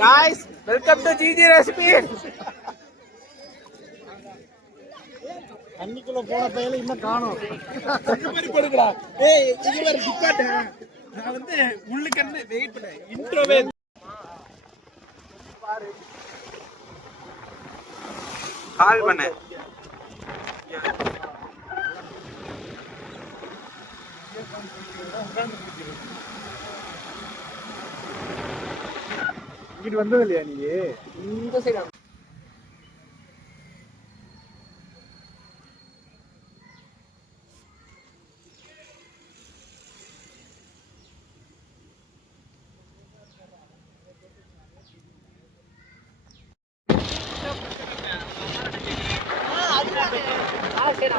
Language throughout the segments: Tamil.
Guys welcome to GG recipe தண்ணிக்குள்ள போன பையில இன்னும் காணும். மாதிரி கொடுக்கடா ஏய் இது மாதிரி டிப்பாட்டேன் நான் வந்து உள்ளுக்கன்னு வெயிட் பண்ணேன். இன்ட்ரோவே கால் பண்ணு. இங்கிட்டு வந்தது இல்லையா நீ? இந்த சைடு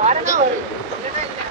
வரமாட்டாங்க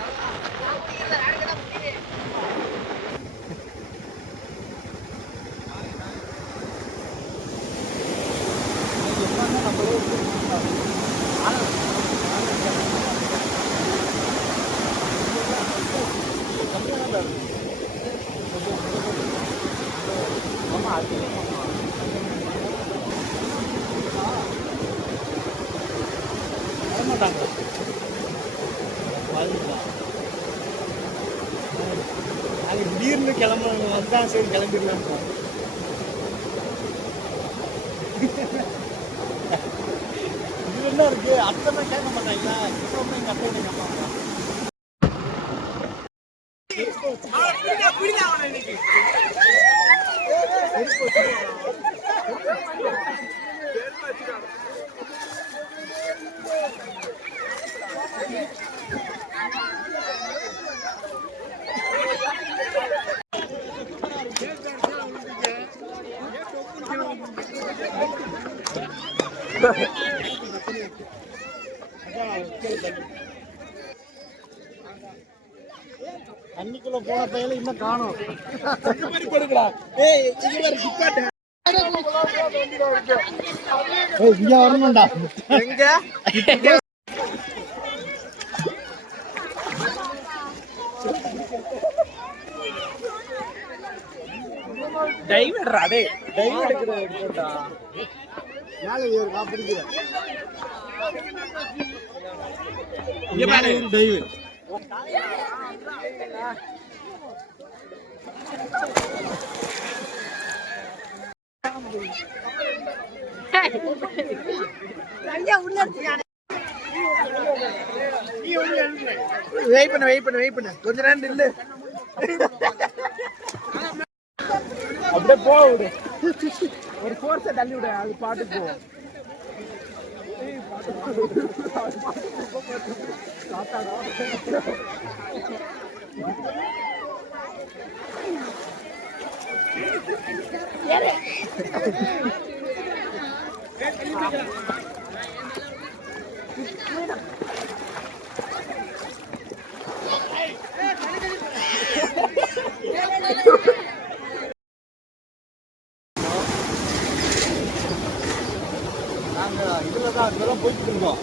அது திடீர்னு கிளம்ப வந்தா சரி கிளம்பிடலாம் இது என்ன இருக்கு அத்தனை கேட்க மாட்டாங்களா இப்போ எங்க அத்தை எங்க அம்மா இன்னைக்கு? Ha ha ha. தண்ணிக்குள்ள போன பையில இன்னும் காணும். இங்க வரணும்டா. எங்க? டைவ் எடுக்கிறது எடுக்கடா மேலே ஏறு நான் பிடிக்கிறேன். இங்க பாரு. டைவ் வெயிட் பண்ணு வெயிட் பண்ணு வெயிட் பண்ணு. கொஞ்ச நேரம் நில்லு. அப்படியே போ விடு. ஒரு ஃபோர்ஸை தள்ளி விடு அது பாட்டுக்கு போ. நாங்கள் இதில் தான் இதெல்லாம் போயிட்டு இருக்கோம்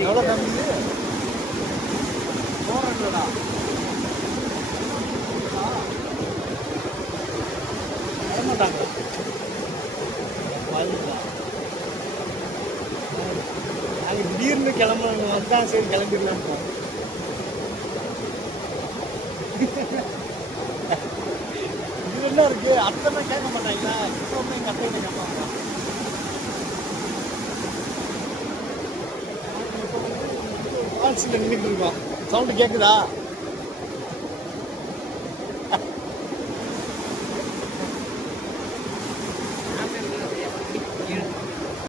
எவ்வளோ தம்பி போறேன்லடா வரமாட்டாங்க வந்துட்டா. நாங்க திடீர்னு கிளம்ப வந்தா சரி கிளம்பிடலாம் இது என்ன இருக்கு அத்தனை கேட்க மாட்டாங்களா இப்போ எங்கள் அத்தை கேட்பாங்க அம்மா நின்றுட்டு இருக்கோம் சவுண்டு கேட்குதா